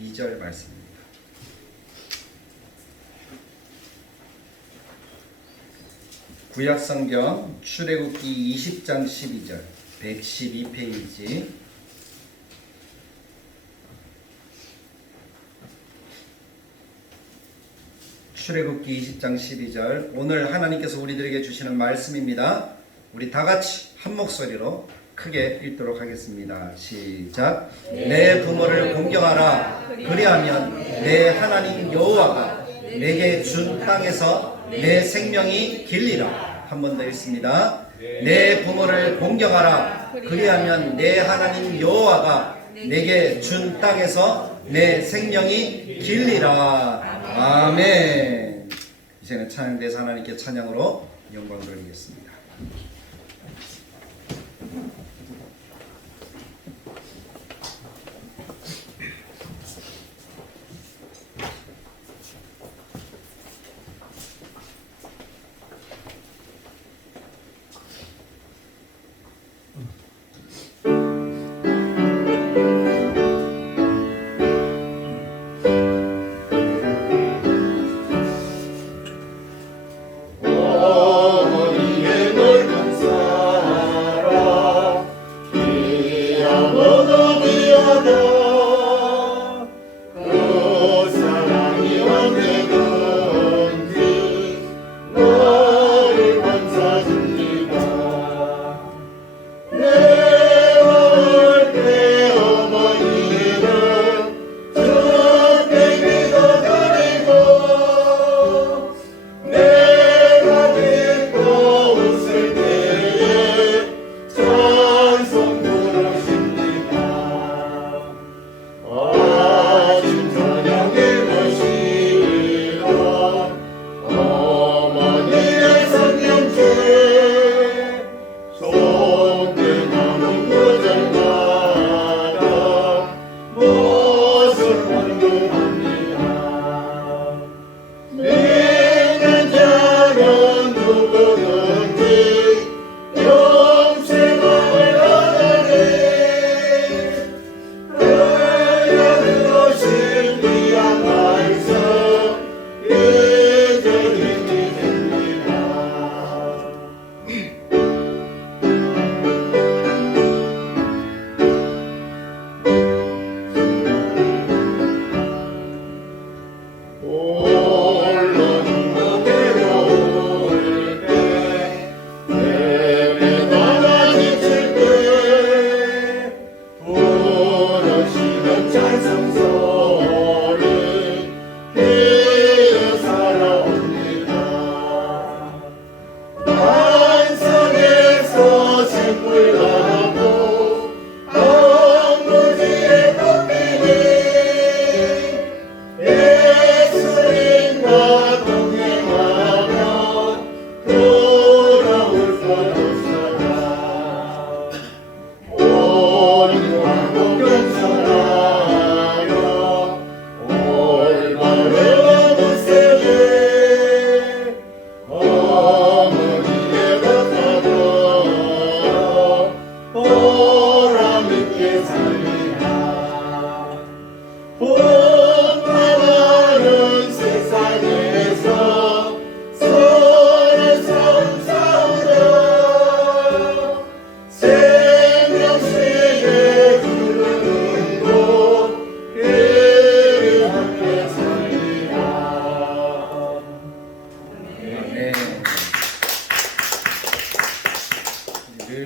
2절 말씀입니다. 구약성경 출애굽기 20장 12절 112페이지. 출애굽기 20장 12절. 오늘 하나님께서 우리들에게 주시는 말씀입니다. 우리 다 같이 한 목소리로 크게 읽도록 하겠습니다. 시작. 내 부모를 공경하라. 그리하면 내 하나님 여호와가 내게 준 땅에서 내 생명이 길리라. 한 번 더 읽습니다. 내 부모를 공경하라. 그리하면 내 하나님 여호와가 내게 준 땅에서 내 생명이 길리라. 아멘. 이제는 찬양대에서 하나님께 찬양으로 영광 돌리겠습니다.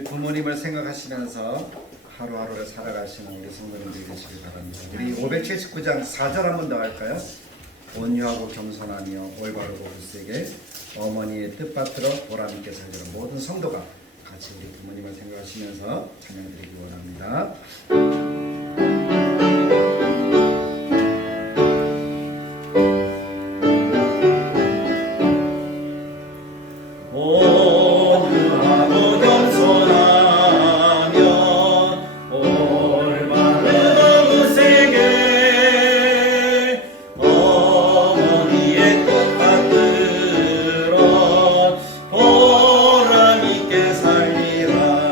부모님을 생각하시면서 하루하루를 살아가시는 우리 성도님들이 되시길 바랍니다. 우리 579장 4절 한 번 더 할까요? 온유하고 겸손하며 올바르고 굳세게 어머니의 뜻받들어 보람있게 살리는 모든 성도가 같이 우리 부모님을 생각하시면서 찬양드리기 원합니다. 살리라.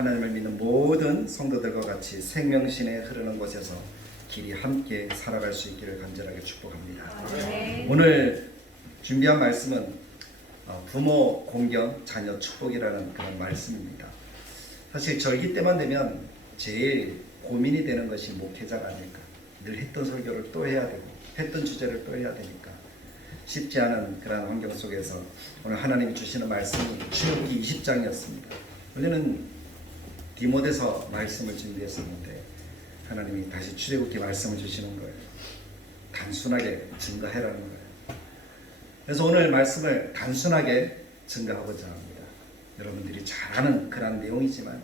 하나님을 믿는 모든 성도들과 같이 생명신에 흐르는 곳에서 길이 함께 살아갈 수 있기를 간절하게 축복합니다. 오늘 준비한 말씀은 부모 공경 자녀 축복이라는 그런 말씀입니다. 사실 절기 때만 되면 제일 고민이 되는 것이 목회자가 아닐까. 늘 했던 설교를 또 해야 되고 했던 주제를 또 해야 되니까 쉽지 않은 그런 환경 속에서 오늘 하나님이 주시는 말씀이 출애굽기 20장이었습니다. 원래는 디모데서 말씀을 준비했었는데 하나님이 다시 출애굽기 말씀을 주시는 거예요. 단순하게 증거해라는 거예요. 그래서 오늘 말씀을 단순하게 증거하고자 합니다. 여러분들이 잘 아는 그런 내용이지만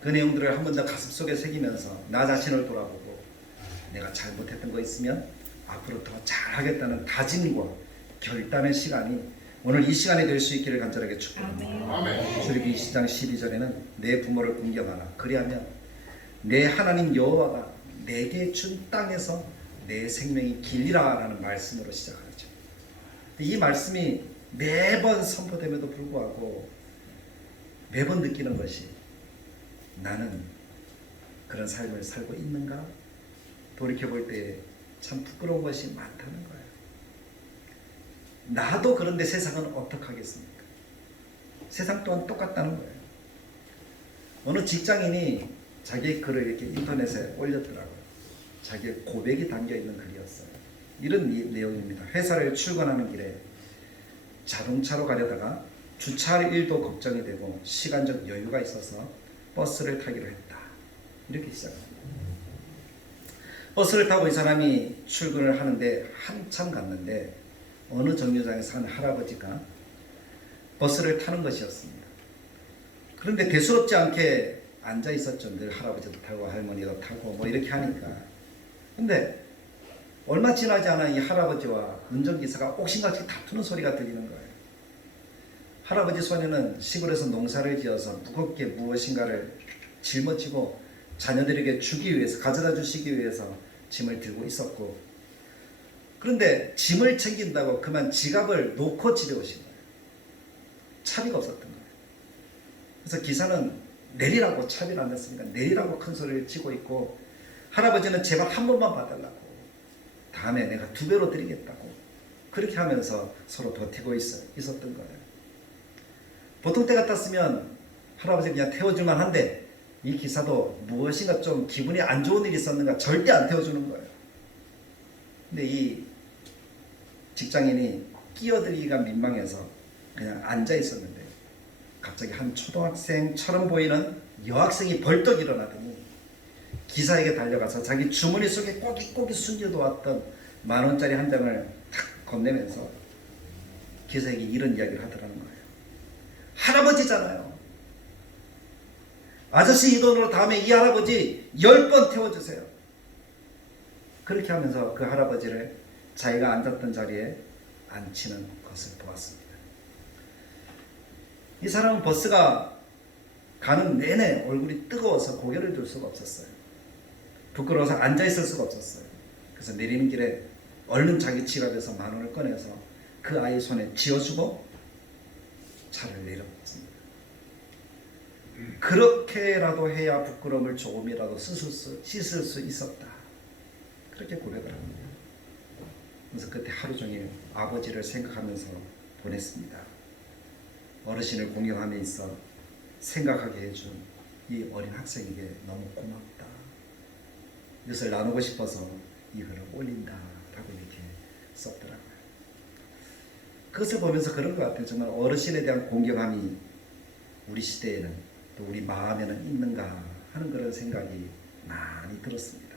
그 내용들을 한 번 더 가슴속에 새기면서 나 자신을 돌아보고 내가 잘못했던 거 있으면 앞으로 더 잘하겠다는 다짐과 결단의 시간이 오늘 이 시간이 될 수 있기를 간절하게 축복합니다. 출애굽기 20장 12절에는 내 부모를 공경하라. 그리하면 내 하나님 여호와가 내게 준 땅에서 내 생명이 길리라 라는 말씀으로 시작하죠. 이 말씀이 매번 선포됨에도 불구하고 매번 느끼는 것이 나는 그런 삶을 살고 있는가? 돌이켜볼 때 참 부끄러운 것이 많다는 거예요. 나도 그런데 세상은 어떻게 하겠습니까? 세상 또한 똑같다는 거예요. 어느 직장인이 자기의 글을 이렇게 인터넷에 올렸더라고요. 자기의 고백이 담겨있는 글이었어요. 이런 내용입니다. 회사를 출근하는 길에 자동차로 가려다가 주차할 일도 걱정이 되고 시간적 여유가 있어서 버스를 타기로 했다. 이렇게 시작합니다. 버스를 타고 이 사람이 출근을 하는데 한참 갔는데 어느 정류장에 사는 할아버지가 버스를 타는 것이었습니다. 그런데 대수롭지 않게 앉아 있었죠. 늘 할아버지도 타고 할머니도 타고 뭐 이렇게 하니까. 근데 얼마 지나지 않아 이 할아버지와 운전기사가 옥신각신 다투는 소리가 들리는 거예요. 할아버지 손에는 시골에서 농사를 지어서 무겁게 무엇인가를 짊어지고 자녀들에게 주기 위해서 가져다 주시기 위해서 짐을 들고 있었고, 그런데 짐을 챙긴다고 그만 지갑을 놓고 집에 오신 거예요. 차비가 없었던 거예요. 그래서 기사는 내리라고 차비를 안 냈으니까 내리라고 큰 소리를 치고 있고, 할아버지는 제발 한 번만 봐달라고, 다음에 내가 2배로 드리겠다고 그렇게 하면서 서로 버티고 있었던 거예요. 보통 때 같았으면 할아버지 그냥 태워줄만 한데 이 기사도 무엇인가 좀 기분이 안 좋은 일이 있었는가 절대 안 태워주는 거예요. 근데 이 직장인이 끼어들기가 민망해서 그냥 앉아 있었는데 갑자기 한 초등학생처럼 보이는 여학생이 벌떡 일어나더니 기사에게 달려가서 자기 주머니 속에 꼬깃꼬깃 숨겨두었던 10,000원짜리 한 장을 탁 건네면서 기사에게 이런 이야기를 하더라는 거예요. 할아버지잖아요. 아저씨 이 돈으로 다음에 이 할아버지 10번 태워주세요. 그렇게 하면서 그 할아버지를 자기가 앉았던 자리에 앉히는 것을 보았습니다. 이 사람은 버스가 가는 내내 얼굴이 뜨거워서 고개를 들 수가 없었어요. 부끄러워서 앉아있을 수가 없었어요. 그래서 내리는 길에 얼른 자기 지갑에서 10,000원을 꺼내서 그 아이 손에 쥐어주고 차를 내렸습니다. 그렇게라도 해야 부끄러움을 조금이라도 씻을 수 있었다. 그렇게 고백을 합니다. 그래서 그때 하루 종일 아버지를 생각하면서 보냈습니다. 어르신을 공경함에 있어 생각하게 해준 이 어린 학생에게 너무 고맙다. 이것을 나누고 싶어서 이 글을 올린다 라고 이렇게 썼더라고요. 그것을 보면서 그런 것 같아요. 정말 어르신에 대한 공경함이 우리 시대에는 또 우리 마음에는 있는가 하는 그런 생각이 많이 들었습니다.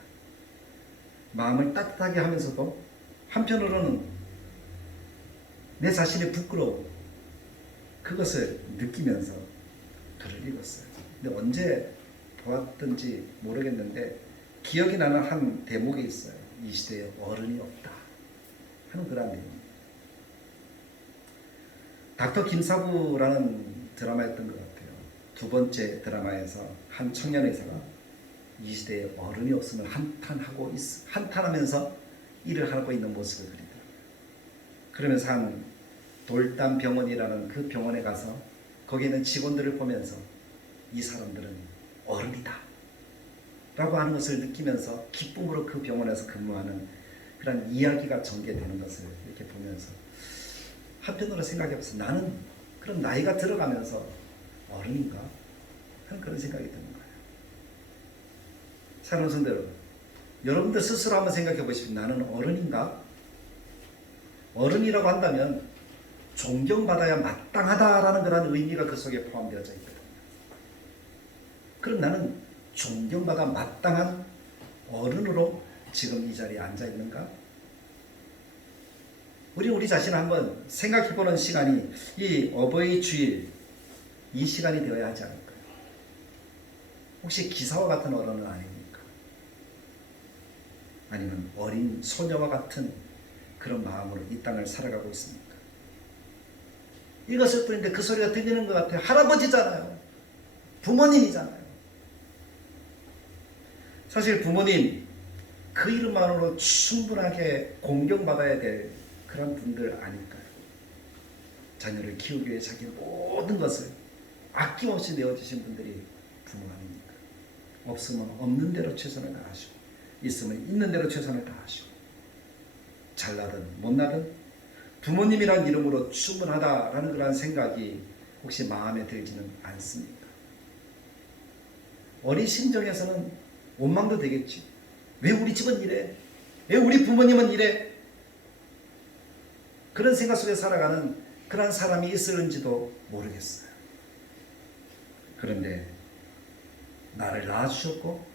마음을 따뜻하게 하면서도 한편으로는 내 자신의 부끄러움 그것을 느끼면서 글을 읽었어요. 근데 언제 보았던지 모르겠는데 기억이 나는 한 대목이 있어요. 이 시대에 어른이 없다 하는 그런 내용입니다. 닥터 김사부라는 드라마였던 것 같아요. 2번째 드라마에서 한 청년 의사가 이 시대에 어른이 없음을 한탄하면서 일을 하고 있는 모습을 그리더라고요. 그러면서 한 돌담병원이라는 그 병원에 가서 거기 있는 직원들을 보면서 이 사람들은 어른이다 라고 하는 것을 느끼면서 기쁨으로 그 병원에서 근무하는 그런 이야기가 전개되는 것을 이렇게 보면서 한편으로 생각해보면서 나는 그런 나이가 들어가면서 어른인가 하는 그런 생각이 드는 거예요. 사랑하는 성도 여러분, 여러분들 스스로 한번 생각해 보십시오. 나는 어른인가? 어른이라고 한다면 존경받아야 마땅하다라는 그런 의미가 그 속에 포함되어져 있거든요. 그럼 나는 존경받아 마땅한 어른으로 지금 이 자리에 앉아 있는가? 우리 자신을 한번 생각해 보는 시간이 이 어버이 주일 이 시간이 되어야 하지 않을까요? 혹시 기사와 같은 어른은 아닙니까? 아니면 어린 소녀와 같은 그런 마음으로 이 땅을 살아가고 있습니까? 읽었을 뿐인데 그 소리가 들리는 것 같아요. 할아버지잖아요. 부모님이잖아요. 사실 부모님 그 이름만으로 충분하게 공경받아야 될 그런 분들 아닐까요? 자녀를 키우기 위해 자기 모든 것을 아낌없이 내어주신 분들이 부모 아닙니까? 없으면 없는 대로 최선을 다하시고 있으면 있는 대로 최선을 다하시고 잘나든 못나든 부모님이란 이름으로 충분하다라는 그런 생각이 혹시 마음에 들지는 않습니까? 어린 심정에서는 원망도 되겠지. 왜 우리 집은 이래? 왜 우리 부모님은 이래? 그런 생각 속에 살아가는 그런 사람이 있을는지도 모르겠어요. 그런데 나를 낳아주셨고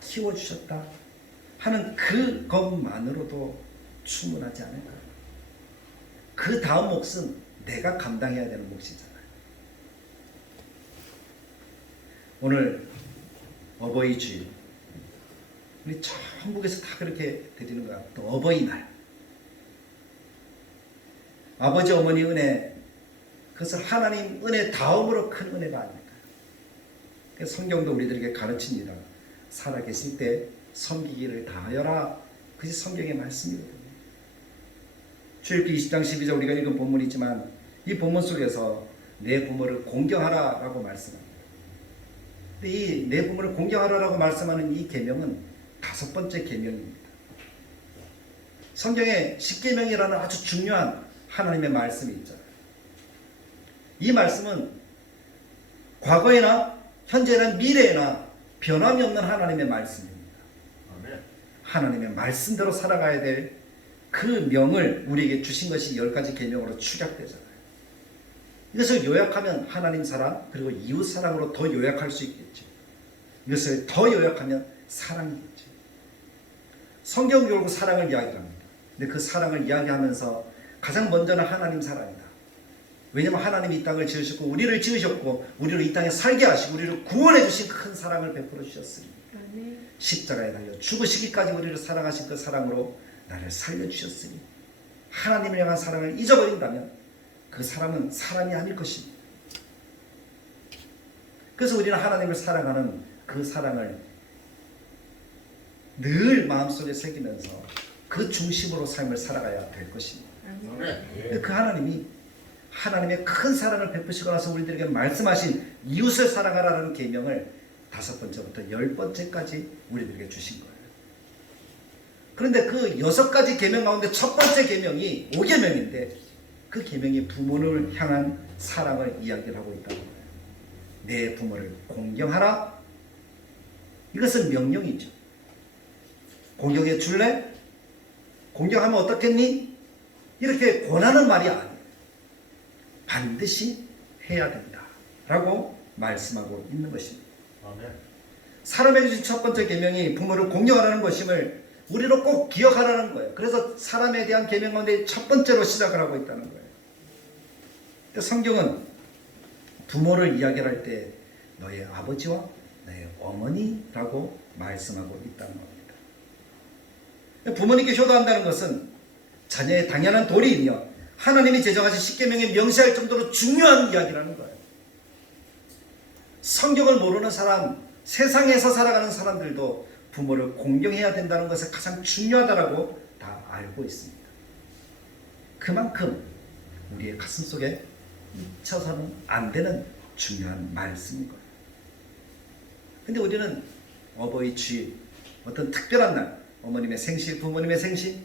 키워주셨다 하는 그것만으로도 충분하지 않을까요? 그 다음 몫은 내가 감당해야 되는 몫이잖아요. 오늘 어버이 주일 우리 전국에서 다 그렇게 드리는 거야. 또 어버이날 아버지 어머니 은혜 그것을 하나님 은혜 다음으로 큰 은혜가 아닐까요? 그래서 성경도 우리들에게 가르칩니다. 살아계실 때 섬기기를 다하여라. 그것이 성경의 말씀이거든요. 출애굽기 20장 12절 우리가 읽은 본문이 있지만 이 본문 속에서 내 부모를 공경하라 라고 말씀합니다. 근데 이 내 부모를 공경하라 라고 말씀하는 이 계명은 5번째 계명입니다. 성경에 십계명이라는 아주 중요한 하나님의 말씀이 있잖아요. 이 말씀은 과거에나 현재나 미래에나 변함이 없는 하나님의 말씀입니다. 하나님의 말씀대로 살아가야 될 그 명을 우리에게 주신 것이 10가지 계명으로 축약되잖아요. 이것을 요약하면 하나님 사랑 그리고 이웃 사랑으로 더 요약할 수 있겠죠. 이것을 더 요약하면 사랑이겠죠. 성경 결국 사랑을 이야기합니다. 근데 그 사랑을 이야기하면서 가장 먼저는 하나님 사랑이다. 왜냐하면 하나님이 이 땅을 지으셨고 우리를 지으셨고 우리를 이 땅에 살게 하시고 우리를 구원해 주신 큰 사랑을 베풀어 주셨으니 십자가에 달려 죽으시기까지 우리를 사랑하신 그 사랑으로 나를 살려주셨으니 하나님을 향한 사랑을 잊어버린다면 그 사람은 사람이 아닐 것입니다. 그래서 우리는 하나님을 사랑하는 그 사랑을 늘 마음속에 새기면서 그 중심으로 삶을 살아가야 될 것입니다. 그 하나님이 하나님의 큰 사랑을 베푸시고 나서 우리들에게 말씀하신 이웃을 사랑하라는 계명을 5번째부터 10번째까지 우리들에게 주신 거예요. 그런데 그 6가지 계명 가운데 첫 번째 계명이 5계명인데 그 계명이 부모를 향한 사랑을 이야기를 하고 있다는 거예요. 내 부모를 공경하라. 이것은 명령이죠. 공경해 줄래? 공경하면 어떻겠니? 이렇게 권하는 말이 아니에요. 반드시 해야 된다 라고 말씀하고 있는 것입니다. 아멘. 사람에게 주신 첫 번째 계명이 부모를 공경하라는 것임을 우리로 꼭 기억하라는 거예요. 그래서 사람에 대한 계명 가운데 첫 번째로 시작을 하고 있다는 거예요. 성경은 부모를 이야기할 때 너의 아버지와 너의 어머니라고 말씀하고 있다는 겁니다. 부모님께 효도한다는 것은 자녀의 당연한 도리이며 하나님이 제정하신 십계명에 명시할 정도로 중요한 이야기라는 거예요. 성경을 모르는 사람, 세상에서 살아가는 사람들도 부모를 공경해야 된다는 것을 가장 중요하다고 다 알고 있습니다. 그만큼 우리의 가슴 속에 잊혀서는 안 되는 중요한 말씀인 거예요. 근데 우리는 어버이 주일, 어떤 특별한 날, 어머님의 생신, 부모님의 생신,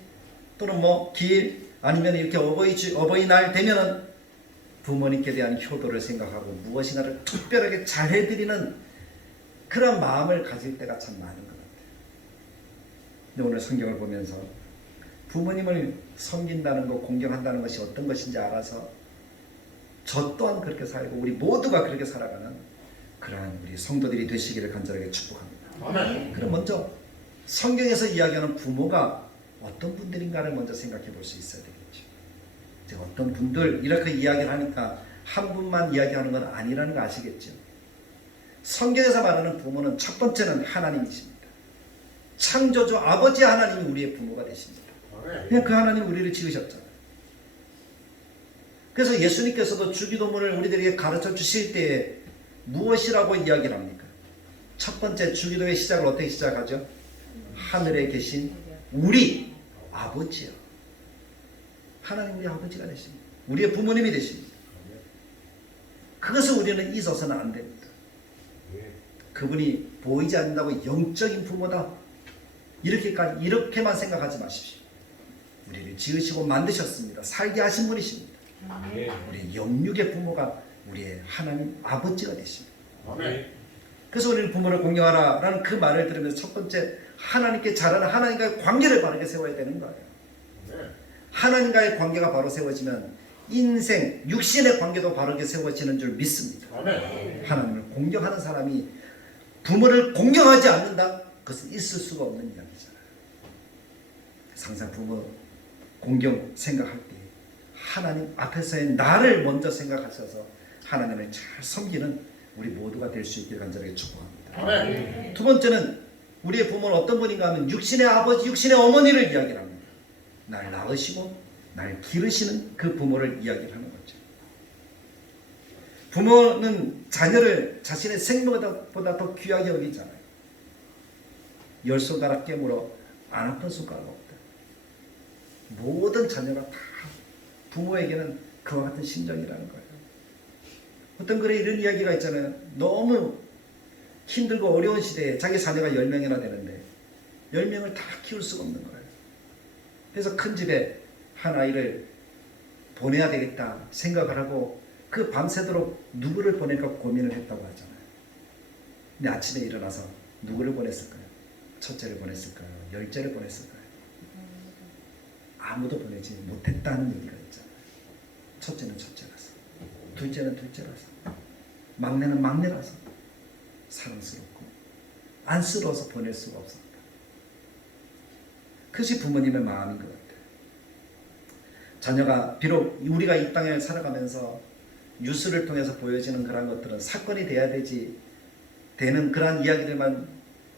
또는 뭐 기일, 아니면 이렇게 어버이날 되면은 부모님께 대한 효도를 생각하고 무엇이나를 특별하게 잘 해드리는 그런 마음을 가질 때가 참 많은 것 같아요. 근데 오늘 성경을 보면서 부모님을 섬긴다는 것, 공경한다는 것이 어떤 것인지 알아서 저 또한 그렇게 살고 우리 모두가 그렇게 살아가는 그러한 우리 성도들이 되시기를 간절하게 축복합니다. 아멘. 그럼 먼저 성경에서 이야기하는 부모가 어떤 분들인가를 먼저 생각해 볼 수 있어야 되겠죠. 제가 어떤 분들 이렇게 이야기를 하니까 한 분만 이야기하는 건 아니라는 거 아시겠죠. 성경에서 말하는 부모는 첫 번째는 하나님이십니다. 창조주 아버지 하나님이 우리의 부모가 되십니다. 그냥 그 하나님 우리를 지으셨잖아요. 그래서 예수님께서도 주기도문을 우리들에게 가르쳐 주실 때에 무엇이라고 이야기를 합니까? 첫 번째 주기도의 시작을 어떻게 시작하죠? 하늘에 계신 우리 아버지요. 하나님 우리 아버지가 되십니다. 우리의 부모님이 되십니다. 그것을 우리는 잊어서는 안 됩니다. 그분이 보이지 않는다고 영적인 부모다, 이렇게만 생각하지 마십시오. 우리를 지으시고 만드셨습니다. 살게 하신 분이십니다. 우리 영육의 부모가 우리의 하나님 아버지가 되십니다. 그래서 우리는 부모를 공경하라라는 그 말을 들으면서 첫 번째 하나님께 잘하는 하나님과의 관계를 바르게 세워야 되는 거예요. 하나님과의 관계가 바로 세워지면 인생, 육신의 관계도 바르게 세워지는 줄 믿습니다. 하나님을 공경하는 사람이 부모를 공경하지 않는다? 그것은 있을 수가 없는 이야기잖아요. 항상 부모 공경 생각할 때 하나님 앞에서의 나를 먼저 생각하셔서 하나님을 잘 섬기는 우리 모두가 될 수 있길 간절하게 축복합니다. 두 번째는 우리의 부모는 어떤 분인가 하면 육신의 아버지, 육신의 어머니를 이야기를 합니다. 날 낳으시고 날 기르시는 그 부모를 이야기를 하는 거죠. 부모는 자녀를 자신의 생명보다 더 귀하게 여기잖아요. 10손가락 깨물어 안 아픈 손가락 없다. 모든 자녀가 다 부모에게는 그와 같은 심정이라는 거예요. 어떤 글에 이런 이야기가 있잖아요. 너무 힘들고 어려운 시대에 자기 자녀가 10명이나 되는데 10명을 다 키울 수가 없는 거예요. 그래서 큰 집에 한 아이를 보내야 되겠다 생각을 하고 그 밤새도록 누구를 보낼까 고민을 했다고 하잖아요. 근데 아침에 일어나서 누구를 보냈을까요? 첫째를 보냈을까요? 열째를 보냈을까요? 아무도 보내지 못했다는 얘기가 있잖아요. 첫째는 첫째라서, 둘째는 둘째라서, 막내는 막내라서 사랑스럽고 안쓰러워서 보낼 수가 없었다. 그것이 부모님의 마음인 것 같아요. 자녀가 비록 우리가 이 땅에 살아가면서 뉴스를 통해서 보여지는 그런 것들은 사건이 돼야 되는 그런 이야기들만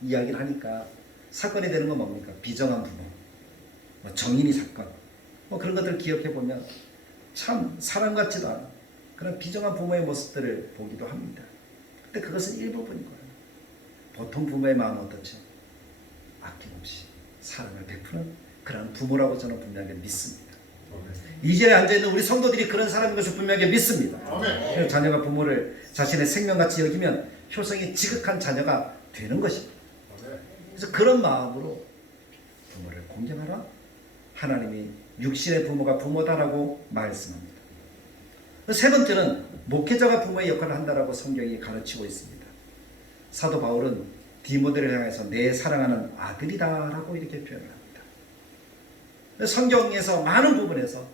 이야기를 하니까 사건이 되는 건 뭡니까? 비정한 부모, 뭐 정인이 사건, 뭐 그런 것들을 기억해 보면 참 사람 같지도 않은 그런 비정한 부모의 모습들을 보기도 합니다. 근데 그것은 일부분인 거예요. 보통 부모의 마음은 어떻죠? 아낌없이 사랑을 베푸는 그런 부모라고 저는 분명하게 믿습니다. 이 자리에 앉아있는 우리 성도들이 그런 사람인 것을 분명하게 믿습니다. 그래서 자녀가 부모를 자신의 생명같이 여기면 효성이 지극한 자녀가 되는 것입니다. 그래서 그런 마음으로 부모를 공경하라. 하나님이 육신의 부모가 부모다라고 말씀합니다. 세 번째는 목회자가 부모의 역할을 한다라고 성경이 가르치고 있습니다. 사도 바울은 디모데를 향해서 내 사랑하는 아들이다라고 이렇게 표현을 합니다. 성경에서 많은 부분에서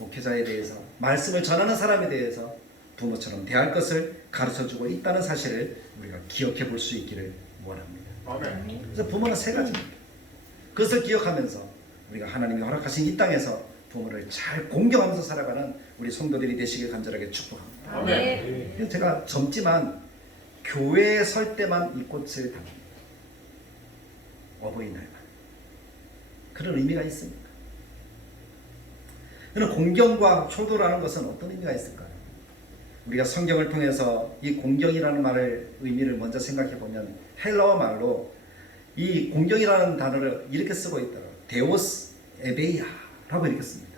목회자에 대해서 말씀을 전하는 사람에 대해서 부모처럼 대할 것을 가르쳐주고 있다는 사실을 우리가 기억해 볼 수 있기를 원합니다. 그래서 부모는 세 가지입니다. 그것을 기억하면서 우리가 하나님이 허락하신 이 땅에서 부모를 잘 공경하면서 살아가는 우리 성도들이 되시길 간절하게 축복합니다. 그래서 제가 젊지만 교회에 설 때만 이 꽃을 담습니다. 어버이날만. 그런 의미가 있습니다. 그럼 공경과 효도라는 것은 어떤 의미가 있을까요? 우리가 성경을 통해서 이 공경이라는 말을 의미를 먼저 생각해 보면 헬라어 말로 이 공경이라는 단어를 이렇게 쓰고 있더라고요. 데오스 에베이아라고 이렇게 씁니다.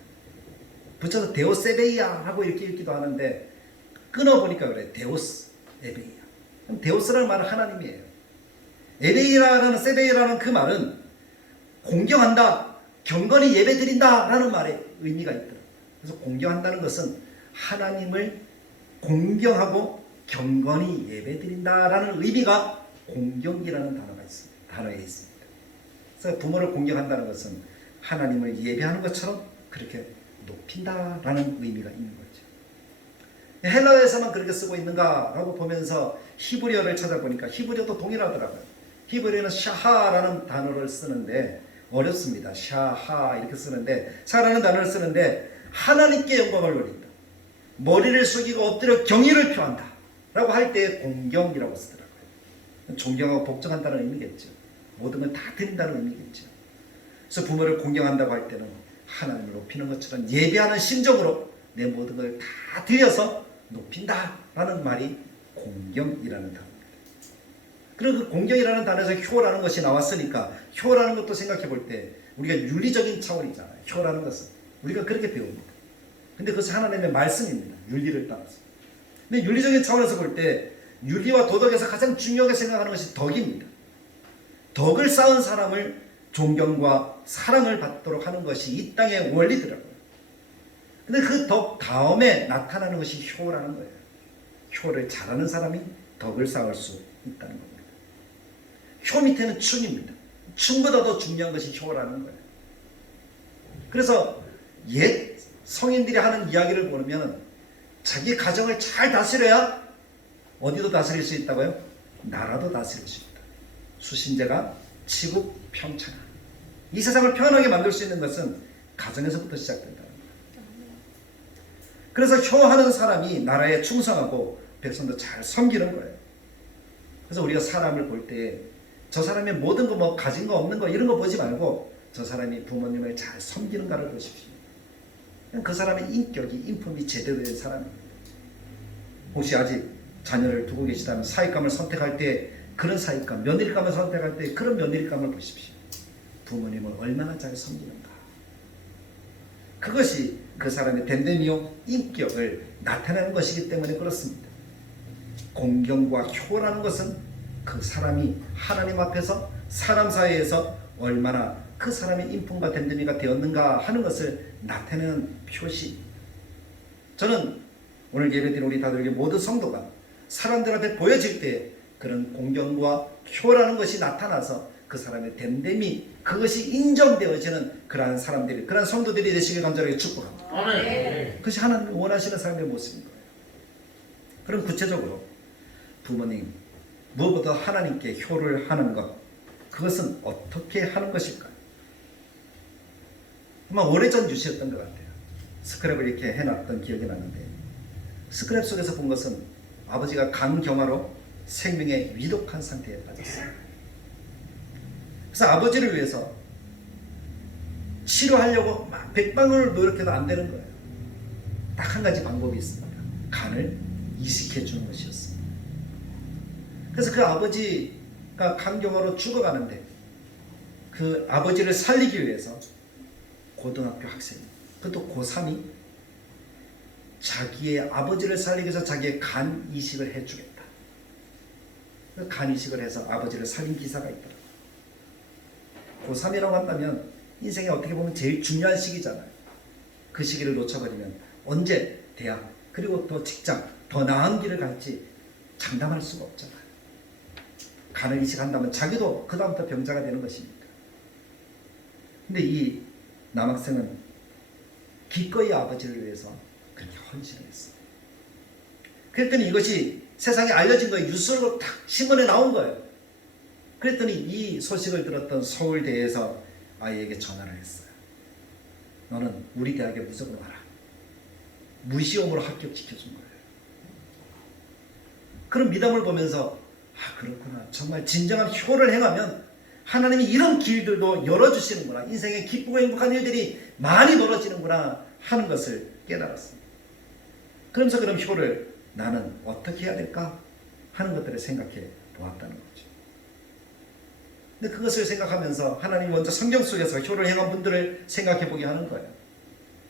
붙여서 데오스 에베이아라고 이렇게 읽기도 하는데 끊어보니까 그래. 데오스 에베이아. 그럼 데오스라는 말은 하나님이에요. 세베이라는 그 말은 공경한다, 경건히 예배드린다 라는 말에 의미가 있더라고요. 그래서 공경한다는 것은 하나님을 공경하고 경건히 예배드린다라는 의미가 공경이라는 단어에 있습니다. 그래서 부모를 공경한다는 것은 하나님을 예배하는 것처럼 그렇게 높인다라는 의미가 있는 거죠. 헬라어에서만 그렇게 쓰고 있는가라고 보면서 히브리어를 찾아보니까 히브리어도 동일하더라고요. 히브리어는 샤하라는 단어를 쓰는데 어렵습니다. 샤하 이렇게 쓰는데 샤라는 단어를 쓰는데 하나님께 영광을 돌린다, 머리를 숙이고 엎드려 경의를 표한다 라고 할 때 공경이라고 쓰더라고요. 존경하고 복종한다는 의미겠죠. 모든 걸 다 드린다는 의미겠죠. 그래서 부모를 공경한다고 할 때는 하나님을 높이는 것처럼 예배하는 심정으로 내 모든 걸 다 드려서 높인다 라는 말이 공경이라는 단어입니다. 그리고 그 공경이라는 단어에서 효라는 것이 나왔으니까 효라는 것도 생각해 볼 때 우리가 윤리적인 차원이잖아요. 효라는 것은 우리가 그렇게 배웁니다. 근데 그것이 하나님의 말씀입니다. 윤리를 따라서. 근데 윤리적인 차원에서 볼 때 윤리와 도덕에서 가장 중요하게 생각하는 것이 덕입니다. 덕을 쌓은 사람을 존경과 사랑을 받도록 하는 것이 이 땅의 원리더라고요. 근데 그 덕 다음에 나타나는 것이 효라는 거예요. 효를 잘하는 사람이 덕을 쌓을 수 있다는 겁니다. 효 밑에는 춤입니다. 춤보다 더 중요한 것이 효라는 거예요. 그래서 옛 성인들이 하는 이야기를 보면 자기 가정을 잘 다스려야 어디도 다스릴 수 있다고요? 나라도 다스릴 수 있다. 수신제가 치국 평천하. 이 세상을 평안하게 만들 수 있는 것은 가정에서부터 시작된다. 그래서 효하는 사람이 나라에 충성하고 백성도 잘 섬기는 거예요. 그래서 우리가 사람을 볼 때 저 사람의 모든 거 뭐 가진 거 없는 거 이런 거 보지 말고 저 사람이 부모님을 잘 섬기는가를 보십시오. 그 사람의 인격이 인품이 제대로 된 사람입니다. 혹시 아직 자녀를 두고 계시다면 사익감을 선택할 때 그런 사익감, 며느리감을 선택할 때 그런 며느리감을 보십시오. 부모님을 얼마나 잘 섬기는가. 그것이 그 사람의 됨됨이요 인격을 나타내는 것이기 때문에 그렇습니다. 공경과 효라는 것은 그 사람이 하나님 앞에서 사람 사이에서 얼마나 그 사람의 인품과 됨됨이가 되었는가 하는 것을 나타내는 표시. 저는 오늘 예배드린 우리 다들에게 모든 성도가 사람들 앞에 보여질 때 그런 공경과 효라는 것이 나타나서 그 사람의 됨됨이, 그것이 인정되어지는 그러한 사람들이, 그러한 성도들이 되시길 간절하게 축복합니다. 네. 그것이 하나님 원하시는 삶의 모습인 거예요. 그럼 구체적으로 부모님, 무엇보다 하나님께 효를 하는 것, 그것은 어떻게 하는 것일까요? 아마 오래전 유시였던 것 같아요. 스크랩을 이렇게 해놨던 기억이 나는데, 스크랩 속에서 본 것은 아버지가 간경화로 생명의 위독한 상태에 빠졌어요. 그래서 아버지를 위해서 치료하려고 막 백방을 노력해도 안 되는 거예요. 딱 한 가지 방법이 있습니다. 간을 이식해 주는 것이었습니다. 그래서 그 아버지가 간경화로 죽어가는데 그 아버지를 살리기 위해서 고등학교 학생, 그것도 고3이 자기의 아버지를 살리기 위해서 자기의 간 이식을 해주겠다. 간 이식을 해서 아버지를 살린 기사가 있더라고요. 고3이라고 한다면 인생에 어떻게 보면 제일 중요한 시기잖아요. 그 시기를 놓쳐버리면 언제 대학 그리고 또 직장 더 나은 길을 갈지 장담할 수가 없잖아요. 간을 이식한다면 자기도 그 다음부터 병자가 되는 것이니까. 근데 이 남학생은 기꺼이 아버지를 위해서 그렇게 헌신을 했어요. 그랬더니 이것이 세상에 알려진 거예요. 뉴스로 딱 신문에 나온 거예요. 그랬더니 이 소식을 들었던 서울대에서 아이에게 전화를 했어요. 너는 우리 대학에 무조건 와라. 무시험으로 합격시켜준 거예요. 그런 미담을 보면서 아 그렇구나. 정말 진정한 효를 행하면 하나님이 이런 길들도 열어주시는구나. 인생에 기쁘고 행복한 일들이 많이 벌어지는구나 하는 것을 깨달았습니다. 그러면서 그럼 효를 나는 어떻게 해야 될까 하는 것들을 생각해 보았다는 거죠. 근데 그것을 생각하면서 하나님 먼저 성경 속에서 효를 행한 분들을 생각해 보게 하는 거예요.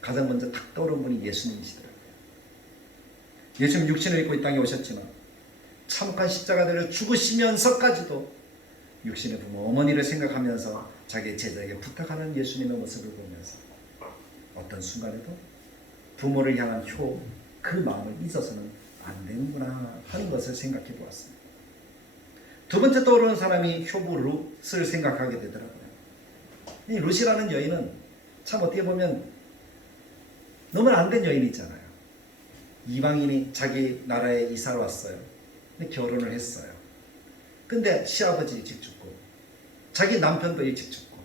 가장 먼저 탁 떠오른 분이 예수님이시더라고요. 예수님 육신을 입고 이 땅에 오셨지만 참혹한 십자가대로 죽으시면서까지도 육신의 부모 어머니를 생각하면서 자기 제자에게 부탁하는 예수님의 모습을 보면서 어떤 순간에도 부모를 향한 그 마음을 잊어서는 안 되는구나 하는 것을 생각해 보았습니다. 두 번째 떠오르는 사람이 효부 룻을 생각하게 되더라고요. 이 룻이라는 여인은 참 어떻게 보면 너무 안 된 여인이잖아요. 이방인이 자기 나라에 이사를 왔어요. 근데 결혼을 했어요. 근데 시아버지 일찍 죽고 자기 남편도 일찍 죽고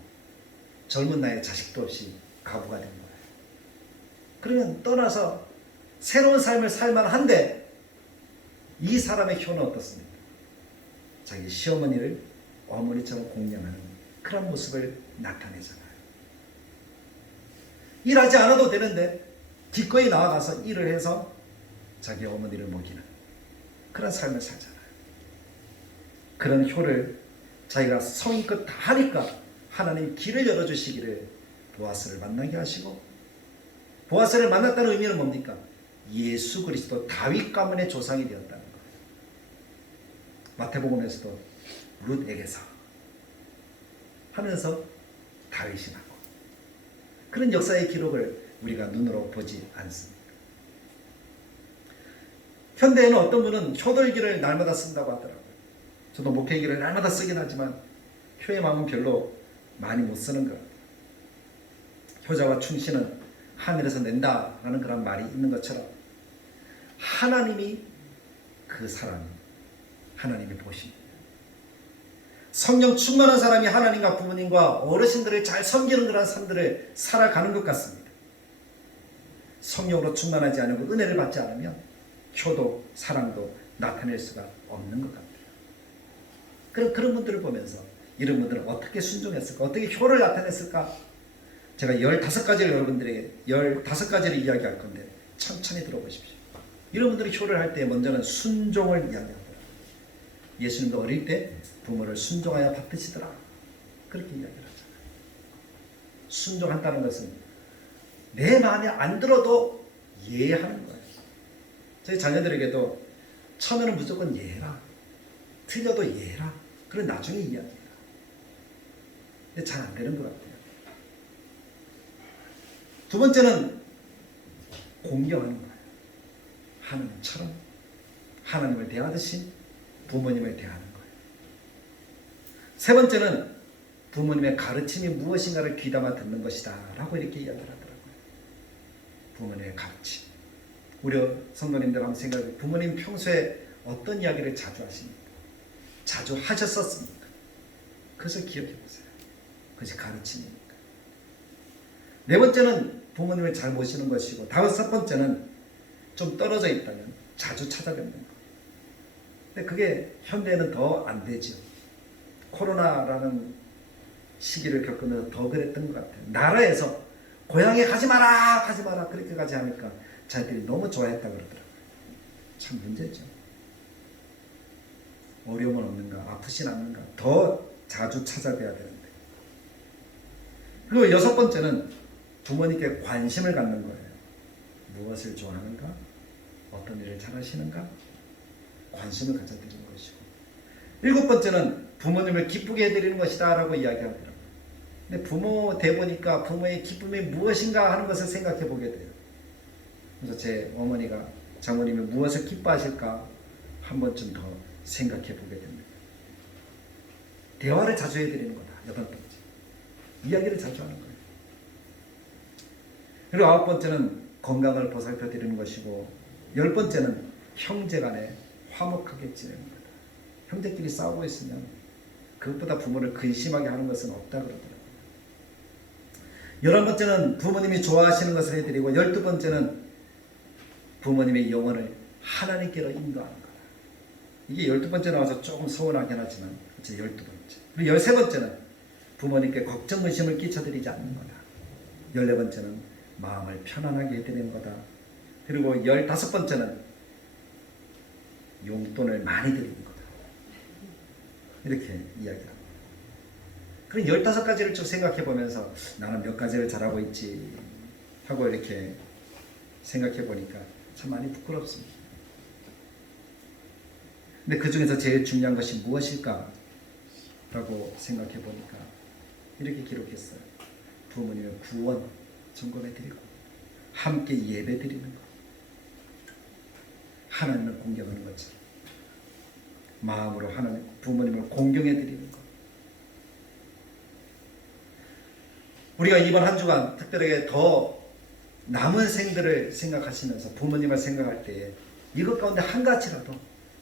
젊은 나이에 자식도 없이 과부가 된 거예요. 그러면 떠나서 새로운 삶을 살만한데 이 사람의 효는 어떻습니까? 자기 시어머니를 어머니처럼 공경하는 그런 모습을 나타내잖아요. 일하지 않아도 되는데 기꺼이 나아가서 일을 해서 자기 어머니를 먹이는 그런 삶을 살잖아요. 그런 효를 자기가 성의껏 다 하니까 하나님 길을 열어주시기를 보아스를 만나게 하시고, 보아스를 만났다는 의미는 뭡니까? 예수 그리스도 다윗 가문의 조상이 되었다는 거예요. 마태복음에서도 룻에게서 하면서 다윗이 나고, 그런 역사의 기록을 우리가 눈으로 보지 않습니다. 현대에는 어떤 분은 효돌기를 날마다 쓴다고 하더라고요. 저도 목회기를 날마다 쓰긴 하지만 효의 마음은 별로 많이 못 쓰는 것 같아요. 효자와 충신은 하늘에서 낸다라는 그런 말이 있는 것처럼 하나님이 그 사람, 하나님이 보십니다. 성령 충만한 사람이 하나님과 부모님과 어르신들을 잘 섬기는 그런 삶들을 살아가는 것 같습니다. 성령으로 충만하지 않고 은혜를 받지 않으면 효도 사랑도 나타낼 수가 없는 것 같아요. 그런 분들을 보면서 이런 분들은 어떻게 순종했을까? 어떻게 효를 나타냈을까? 제가 15가지를 여러분들에게 15가지를 이야기할 건데 천천히 들어보십시오. 이런 분들이 효를 할 때 먼저는 순종을 이야기합니다. 예수님도 어릴 때 부모를 순종하여 받드시더라, 그렇게 이야기를 하잖아요. 순종한다는 것은 내 마음에 안 들어도 예하는 거예요. 저희 자녀들에게도 처음에는 무조건 예해라, 틀려도 예해라, 그런 나중에 이야기해라. 근데 잘 안 되는 것 같아요. 두 번째는 공경하는 거예요. 하나님처럼 하나님을 대하듯이 부모님을 대하는 거예요. 세 번째는 부모님의 가르침이 무엇인가를 귀담아 듣는 것이다 라고 이렇게 이야기를 하더라고요. 부모님의 가르침. 우리 성도님들 한번 생각해 보세요. 부모님 평소에 어떤 이야기를 자주 하십니까? 자주 하셨었습니까? 그것을 기억해 보세요. 그것이 가르침입니까? 네 번째는 부모님을 잘 모시는 것이고, 다섯 번째는 좀 떨어져 있다면 자주 찾아뵙는 것. 근데 그게 현대에는 더 안 되죠. 코로나라는 시기를 겪으면서 더 그랬던 것 같아요. 나라에서 고향에 가지 마라 그렇게까지 하니까 자기들이 너무 좋아했다 그러더라고요. 참 문제죠. 어려움은 없는가, 아프진 않는가, 더 자주 찾아뵈야 되는데. 그리고 여섯 번째는 부모님께 관심을 갖는 거예요. 무엇을 좋아하는가, 어떤 일을 잘하시는가, 관심을 가져드리는 것이고, 일곱 번째는 부모님을 기쁘게 해드리는 것이다 라고 이야기하더라고요. 근데 부모 대보니까 부모의 기쁨이 무엇인가 하는 것을 생각해 보게 돼요. 그래서 제 어머니가 장모님이 무엇을 기뻐하실까 한 번쯤 더 생각해 보게 됩니다. 대화를 자주 해드리는 거다. 여덟 번째, 이야기를 자주 하는 거예요. 그리고 아홉 번째는 건강을 보살펴 드리는 것이고, 열 번째는 형제간에 화목하게 지내는 거다. 형제끼리 싸우고 있으면 그것보다 부모를 근심하게 하는 것은 없다 그러더라고요. 11번째는 부모님이 좋아하시는 것을 해드리고, 12번째는 부모님의 영혼을 하나님께로 인도하는 거다. 이게 12번째 나와서 조금 서운하긴 하지만 제 12번째. 그리고 13번째는 부모님께 걱정 의심을 끼쳐드리지 않는 거다. 14번째는 마음을 편안하게 해드리는 거다. 그리고 15번째는 용돈을 많이 드리는 거다. 이렇게 이야기합니다. 그럼 15가지를 쭉 생각해 보면서 나는 몇 가지를 잘하고 있지 하고 이렇게 생각해 보니까 참 많이 부끄럽습니다. 근데 그 중에서 제일 중요한 것이 무엇일까? 라고 생각해 보니까 이렇게 기록했어요. 부모님의 구원 점검해 드리고 함께 예배 드리는 것, 하나님을 공경하는 것처럼 마음으로 하나님 부모님을 공경해 드리는 것. 우리가 이번 한 주간 특별하게 더 남은 생들을 생각하시면서 부모님을 생각할 때에 이것 가운데 한 가지라도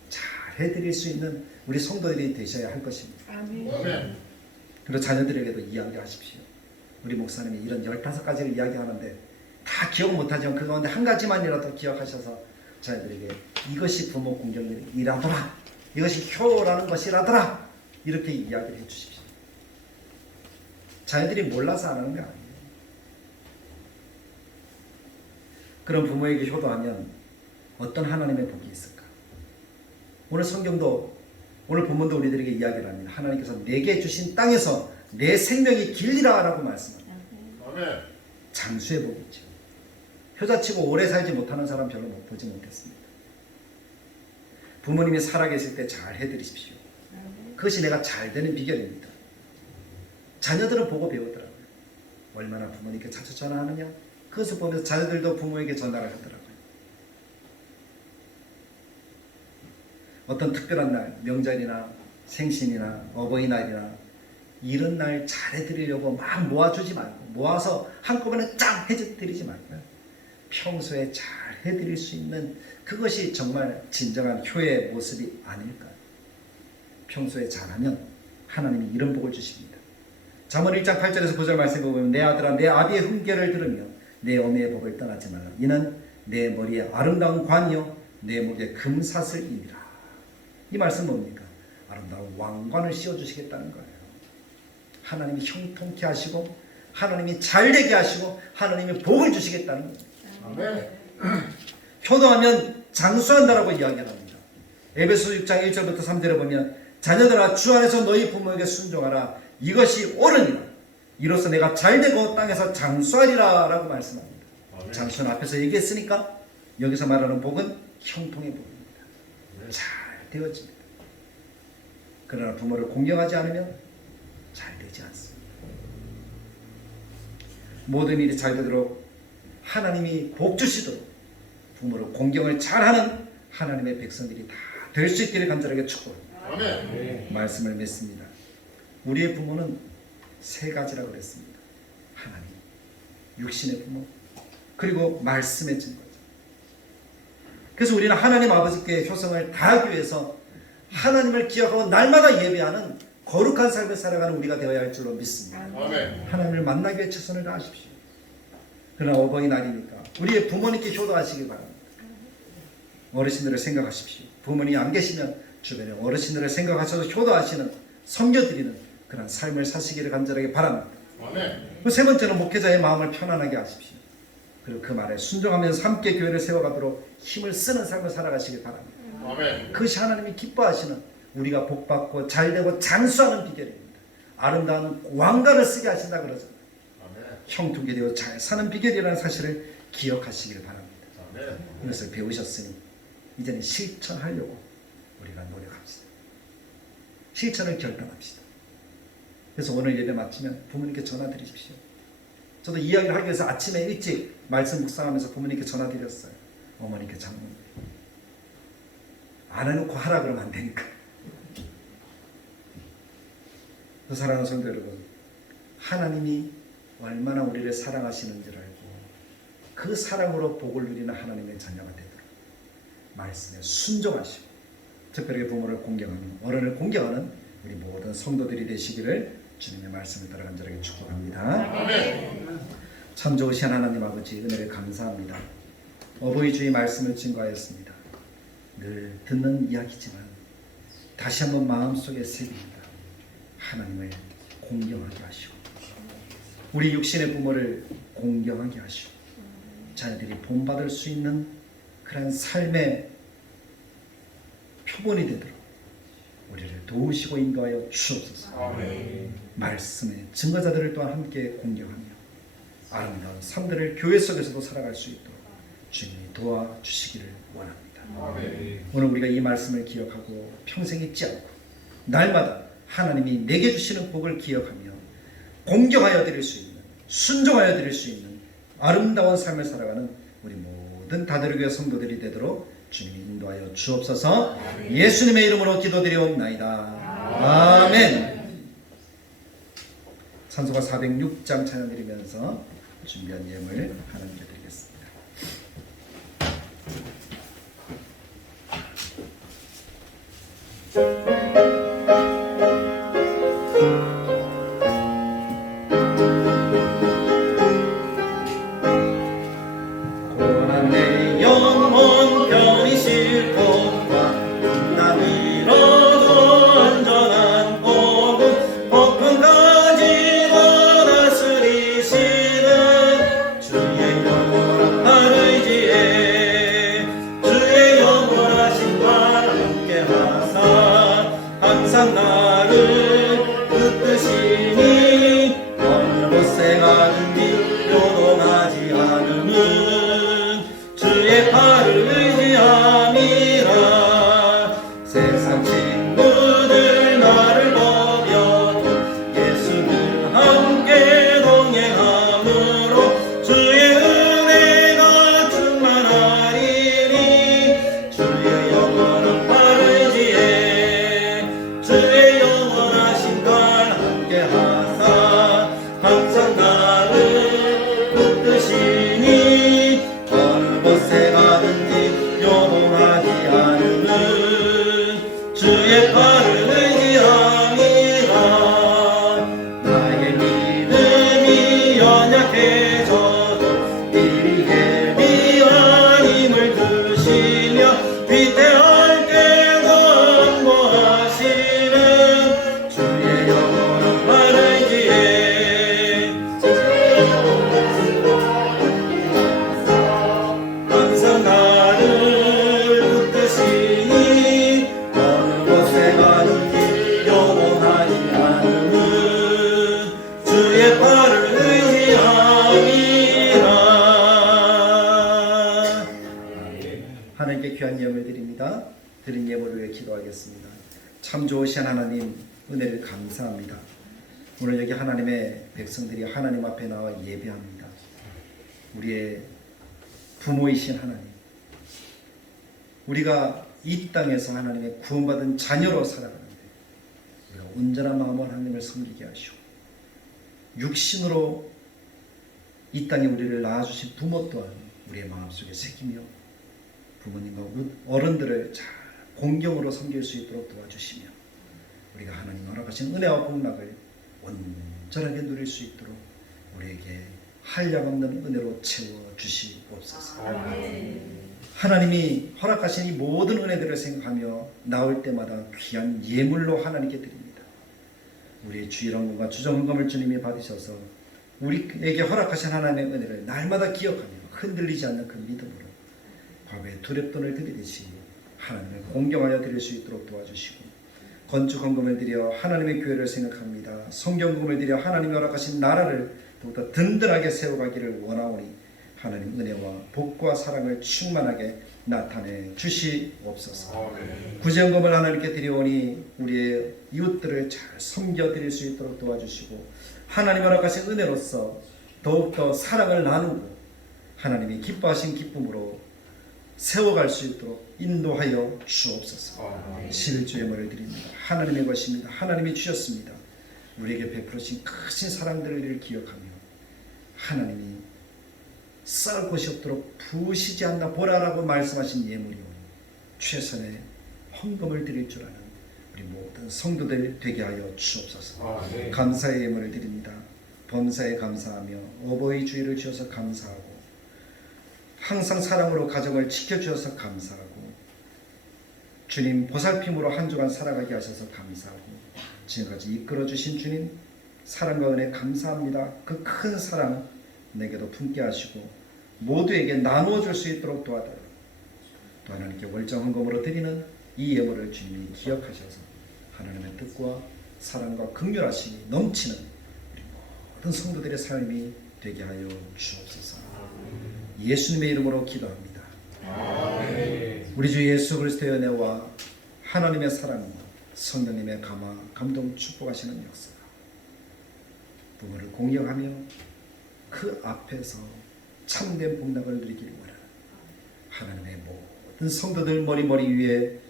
잘 해드릴 수 있는 우리 성도들이 되셔야 할 것입니다. 아멘. 그리고 자녀들에게도 이야기하십시오. 우리 목사님이 이런 15가지를 이야기하는데 다 기억 못하지만 그 가운데 한 가지만이라도 기억하셔서 자녀들에게 이것이 부모 공경이라더라, 이것이 효라는 것이라더라, 이렇게 이야기를 해주십시오. 자녀들이 몰라서 안 하는 게 아니에요. 그런 부모에게 효도하면 어떤 하나님의 복이 있을까? 오늘 성경도 오늘 본문도 우리들에게 이야기를 합니다. 하나님께서 내게 주신 땅에서 내 생명이 길리라 라고 말씀합니다. 아멘. 장수의 복이죠. 효자치고 오래 살지 못하는 사람 별로 보지 못했습니다. 부모님이 살아계실 때 잘 해드리십시오. 그것이 내가 잘 되는 비결입니다. 자녀들은 보고 배우더라고요. 얼마나 부모님께 자주 전화하느냐, 그것을 보면서 자녀들도 부모에게 전화를 하더라고요. 어떤 특별한 날, 명절이나 생신이나 어버이날이나 이런 날 잘해드리려고 막 모아주지 말고, 모아서 한꺼번에 짱 해드리지 말고요. 평소에 잘 해드릴 수 있는 그것이 정말 진정한 효의 모습이 아닐까요? 평소에 잘하면 하나님이 이런 복을 주십니다. 잠언 1장 8절에서 9절 말씀을 보면 내 아들아 내 아비의 훈계를 들으며 내 어미의 법을 떠나지 말라. 이는 내 머리에 아름다운 관이요 내 목에 금사슬이니라. 이 말씀 뭡니까? 아름다운 왕관을 씌워주시겠다는 거예요. 하나님이 형통케 하시고 하나님이 잘되게 하시고 하나님이 복을 주시겠다는 겁니다. 아멘. 효도하면 장수한다라고 이야기를 합니다. 에베소 6장 1절부터 3절에 보면 자녀들아 주 안에서 너희 부모에게 순종하라. 이것이 옳으니라. 이로써 내가 잘되고 땅에서 장수하리라 라고 말씀합니다. 아멘. 장수는 앞에서 얘기했으니까 여기서 말하는 복은 형통의 복입니다. 잘 되어집니다. 그러나 부모를 공경하지 않으면 잘 되지 않습니다. 모든 일이 잘 되도록 하나님이 복 주시도록 부모를 공경을 잘하는 하나님의 백성들이 다 될 수 있기를 간절하게 축복합니다. 아멘. 말씀을 맺습니다. 우리의 부모는 세 가지라고 그랬습니다. 하나님, 육신의 부모, 그리고 말씀의 증거죠. 그래서 우리는 하나님 아버지께 효성을 다하기 위해서 하나님을 기억하고 날마다 예배하는 거룩한 삶을 살아가는 우리가 되어야 할 줄로 믿습니다. 아멘. 하나님을 만나기 위해 최선을 다하십시오. 그러나 어버이날이니까 우리의 부모님께 효도하시기 바랍니다. 어르신들을 생각하십시오. 부모님이 안 계시면 주변에 어르신들을 생각하셔서 효도하시는, 섬겨드리는 그런 삶을 사시기를 간절하게 바랍니다. 아멘. 세 번째는 목회자의 마음을 편안하게 하십시오. 그리고 그 말에 순종하면서 함께 교회를 세워가도록 힘을 쓰는 삶을 살아가시길 바랍니다. 아멘. 그것이 하나님이 기뻐하시는 우리가 복받고 잘되고 장수하는 비결입니다. 아름다운 왕관을 쓰게 하신다 그러잖아요. 아멘. 형통케 되어 잘 사는 비결이라는 사실을 기억하시길 바랍니다. 아멘. 이것을 배우셨으니 이제는 실천하려고 우리가 노력합시다. 실천을 결단합시다. 그래서 오늘 예배 마치면 부모님께 전화 드리십시오. 저도 이야기를 하기 위해서 아침에 일찍 말씀 묵상하면서 부모님께 전화 드렸어요. 어머니께 장모님 안 해놓고 하라 그러면 안 되니까. 그 사랑하는 성도 여러분, 하나님이 얼마나 우리를 사랑하시는지를 알고 그 사랑으로 복을 누리는 하나님의 자녀가 되도록 말씀에 순종하시고 특별히 부모를 공경하는, 어른을 공경하는 우리 모든 성도들이 되시기를 주님의 말씀을 따라 간절하게 축복합니다. 아멘. 참 좋으신 하나님 아버지, 은혜를 감사합니다. 어버이주의 말씀을 증거하였습니다. 늘 듣는 이야기지만 다시 한번 마음속에 새깁니다. 하나님을 공경하게 하시고 우리 육신의 부모를 공경하게 하시고 자녀들이 본받을 수 있는 그런 삶의 표본이 되도록 우리를 도우시고 인도하여 주옵소서. 아멘. 말씀의 증거자들을 또한 함께 공경하며 아름다운 삶들을 교회 속에서도 살아갈 수 있도록 주님이 도와주시기를 원합니다. 아멘. 오늘 우리가 이 말씀을 기억하고 평생 잊지 않고 날마다 하나님이 내게 주시는 복을 기억하며 공경하여 드릴 수 있는, 순종하여 드릴 수 있는 아름다운 삶을 살아가는 우리 모든 다들교회 성도들이 되도록 주님이 인도하여 주옵소서. 예수님의 이름으로 기도드리옵나이다. 아멘. 찬송가 406장 찬양드리면서 준비한 예물 하나님께 드리겠습니다. 고난 내 영혼 편히 쉴 곳과 나 밀어도 안전한 복음 폭풍 가지고 다스리시는 주의 영원한 발의지에 주의 영원하신 발 함께 하사 항상 나를 붙드시니 어느 곳에 가든지 요동하지 않음은 주의 발을 의지함이라. 세상 친구들 나를 버려도 예수는 함께 동행함으로 주의 은혜가 충만하리니 주의 영원한 발을 의지해 주의 영원하신 발 함께 하사 항상 나를 붙드시니 어느 곳에 가든지 요동하지 않으는 주의 발을 의지함이라. 나의 믿음이 연약해져도 이리게 미완 힘을 드시며 위대할 때도 안보하시는 주의 영원한 발을 의지해 항상 나를 붙드시니 어느 곳에 가든지 영원하지 않음은 주의 발을 의지함이라. 하나님께 귀한 예물 드립니다. 드린 예물을 위해 기도하겠습니다. 참 좋으신 하나님, 은혜를 감사합니다. 오늘 여기 하나님의 백성들이 하나님 앞에 나와 예배합니다. 우리의 부모이신 하나님, 우리가 이 땅에서 하나님의 구원받은 자녀로 살아가는데 우리가 온전한 마음으로 하나님을 섬기게 하시고 육신으로 이 땅에 우리를 낳아주신 부모 또한 우리의 마음속에 새기며 부모님과 어른들을 잘 공경으로 섬길 수 있도록 도와주시며 우리가 하나님 허락하신 은혜와 복락을 온전하게 누릴 수 있도록 우리에게 한량없는 은혜로 채워주시옵소서. 하나님이 허락하신 이 모든 은혜들을 생각하며 나올 때마다 귀한 예물로 하나님께 드립니다. 우리의 주일헌금과 주정헌금을 주님이 받으셔서 우리에게 허락하신 하나님의 은혜를 날마다 기억하며 흔들리지 않는 그 믿음으로 과거에 두렵돈을 드리듯이 하나님을 공경하여 드릴 수 있도록 도와주시고 건축헌금을 드려 하나님의 교회를 생각합니다. 성경금을 드려 하나님이 허락하신 나라를 더욱더 든든하게 세워가기를 원하오니 하나님 은혜와 복과 사랑을 충만하게 나타내 주시옵소서. 구제헌금을 하나님께 드려오니 우리의 이웃들을 잘 섬겨드릴 수 있도록 도와주시고 하나님 허락하신 은혜로서 더욱더 사랑을 나누고 하나님이 기뻐하신 기쁨으로 세워갈 수 있도록 인도하여 주옵소서. 11주 예물을 드립니다. 하나님의 것입니다. 하나님이 주셨습니다. 우리에게 베풀으신 크신 사랑들을 기억하며 하나님이 쌓을 곳이 없도록 부으시지 않나 보라라고 말씀하신 예물이오니 최선의 헌금을 드릴 줄 아는 우리 모든 성도들 되게 하여 주옵소서. 감사의 예물을 드립니다. 범사에 감사하며 어버이 주일을 주셔서 감사하고 항상 사랑으로 가정을 지켜주셔서 감사하고 주님 보살핌으로 한 주간 살아가게 하셔서 감사하고 지금까지 이끌어주신 주님 사랑과 은혜 감사합니다. 그 큰 사랑 내게도 품게 하시고 모두에게 나누어 줄 수 있도록 도와달라. 또 하나님께 월정헌금으로 드리는 이 예물을 주님이 기억하셔서 하나님의 뜻과 사랑과 긍휼하심이 넘치는 우리 모든 성도들의 삶이 되게 하여 주옵소서. 예수님의 이름으로 기도합니다. 우리 주 예수 그리스도의 은혜와 하나님의 사랑과 성령님의 감동 축복하시는 역사가 부모를 공경하며 그 앞에서 참된 복락을 누리기를 원하는 하나님의 모든 성도들 머리 위에